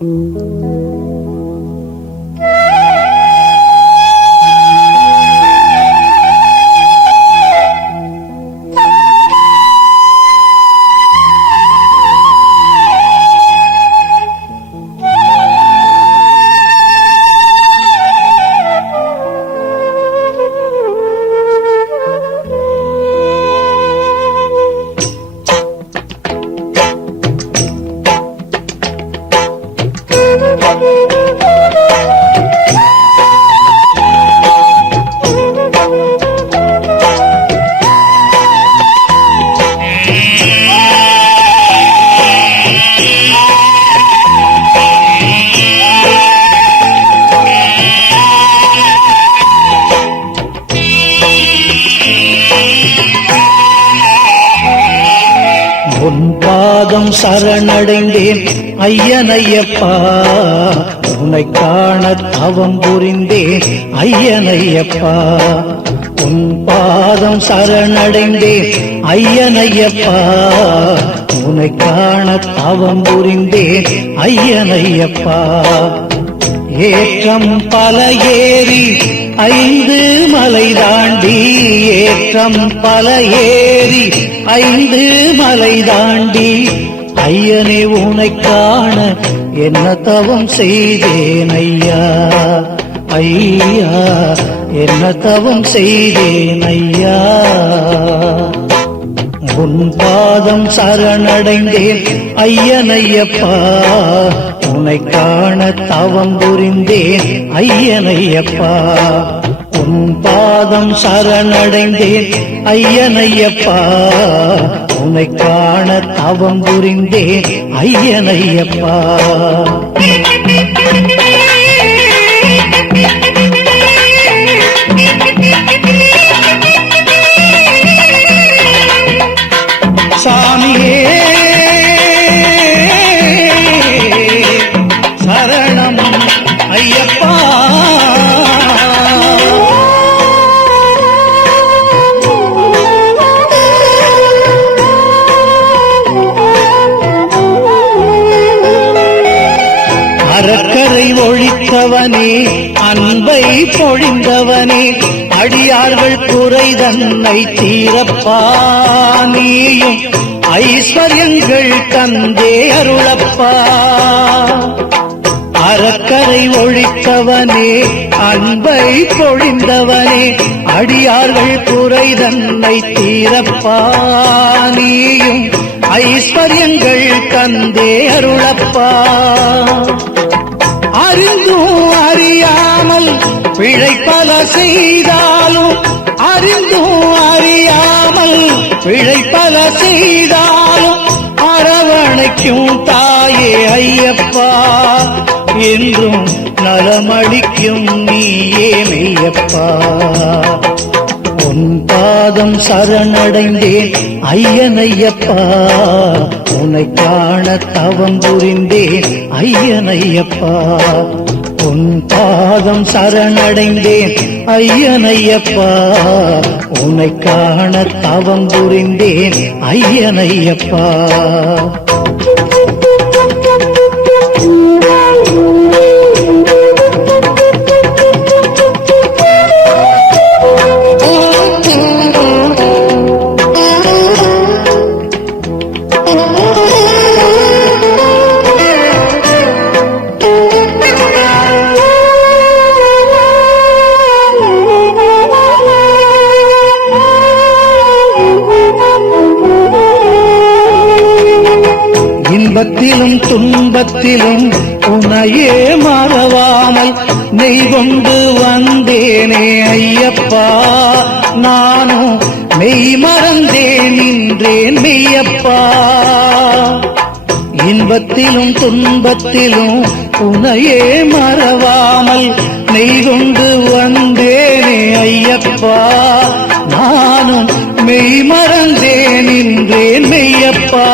உன் பாதம் சரணடைந்தேன் ஐயனையப்பா, உன்னை காண தவம் புரிந்தேன் ஐயனையப்பா. உன் பாதம் சரணடைந்தேன் ஐயனையப்பா, உன்னை காண தவம் புரிந்தேன் ஐயனையப்பா. ஏற்றம் பல ஏறி 5 மலை தாண்டி, ஏற்றம் பல ஏறி 5 மலை தாண்டி, ஐயனே உன்னை காண என்ன தவம் செய்தேன் ஐயா, ஐயா என்ன தவம் செய்தேன் ஐயா. உன் பாதம் சரணடைந்தேன் ஐயனையப்பா, உன்னை காண தவம் புரிந்தேன் ஐயனையப்பா. உன் பாதம் சரணடைந்தேன் ஐயனையப்பா, உன்னை காண தவம் புரிந்தேன் ஐயனையப்பா. சாமியே சரணம் ஐயப்பா, அறக்கரை ஒழித்தவனே அன்பை பொழிந்தவனே, அடியார்கள் குறை தன்னை தீரப்பா, நீயும் ஐஸ்வர்யங்கள் தந்தே அருளப்பா. அறக்கரை ஒழித்தவனே அன்பை பொழிந்தவனே, அடியார்கள் குறை தன்னை தீரப்பா, நீயும் ஐஸ்வர்யங்கள் தந்தே அருளப்பா. அறிந்தும் அறியாமல் பிழை பல செய்தாலும், அறிந்தும் அறியாமல் பிழை பல செய்தாலும், அரவணைக்கும் தாயே ஐயப்பா, என்றும் நலமளிக்கும் நீயே மெய்யப்பா. உன் பாதம் சரணடைந்தேன் ஐயனையப்பா, உன்னை காண தவம் புரிந்தேன் ஐயனையப்பா. உன் பாதம் சரணடைந்தேன் ஐயனையப்பா, உன்னை காண தவம் புரிந்தேன் ஐயனையப்பா. இன்பத்திலும் துன்பத்திலும் உன்னையே மறவாமல் நெய் கொண்டு வந்தேனே ஐயப்பா, நானும் மெய் மறந்தேன் நின்றேன் மெய்யப்பா. இன்பத்திலும் துன்பத்திலும் உன்னையே மறவாமல் நெய் கொண்டு வந்தேனே ஐயப்பா, நானும் மெய் மறந்தேன் நின்றேன் மெய்யப்பா.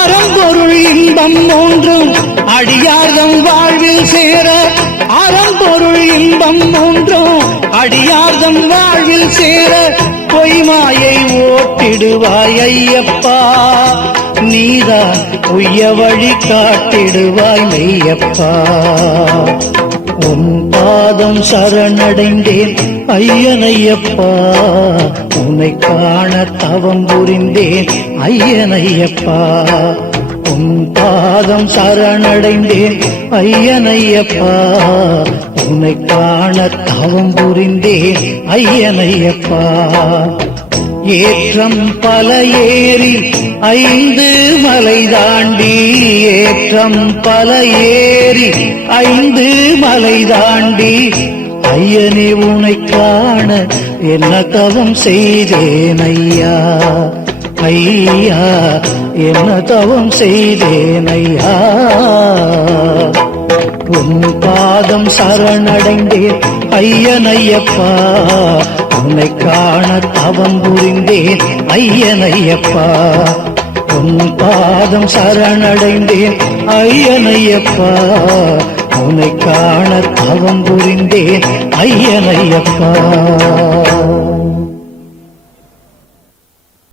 அறம்பொருள் இன்பம் ஒன்றும் அடியார்தம் வாழ்வில் சேர, அறம்பொருள் இன்பம் ஒன்றும் அடியார்தம் வாழ்வில் சேர, பொய்மாயை ஓட்டிடுவாய் ஐயப்பா, நீதான் உய்ய வழி காட்டிடுவாய் மெய்யப்பா. உன் பாதம் சரணடைந்தேன் ஐயனையப்பா, உன்னை காண தவம் புரிந்தேன் ஐயனையப்பா. உன் பாதம் சரணடைந்தேன் ஐயனையப்பா, உன்னை காண தவம் புரிந்தேன் ஐயனையப்பா. ஏற்றம் பல ஏறி 5 மலை தாண்டி, ஏற்றம் பல ஏறி 5 மலை தாண்டி, ஐயனே உன்னை காண என்ன தவம் செய்தேன் ஐயா. ஐயா என்ன தவம் செய்தேன் ஐயா. உன் பாதம் சரணடைந்தேன் ஐயனையப்பா, உன்னை காண தவம் புரிந்தேன் ஐயனையப்பா. உன் பாதம் சரணடைந்தேன் ஐயனையப்பா, உன்னை காண தவம் புரிந்தேன் ஐயனையப்பா.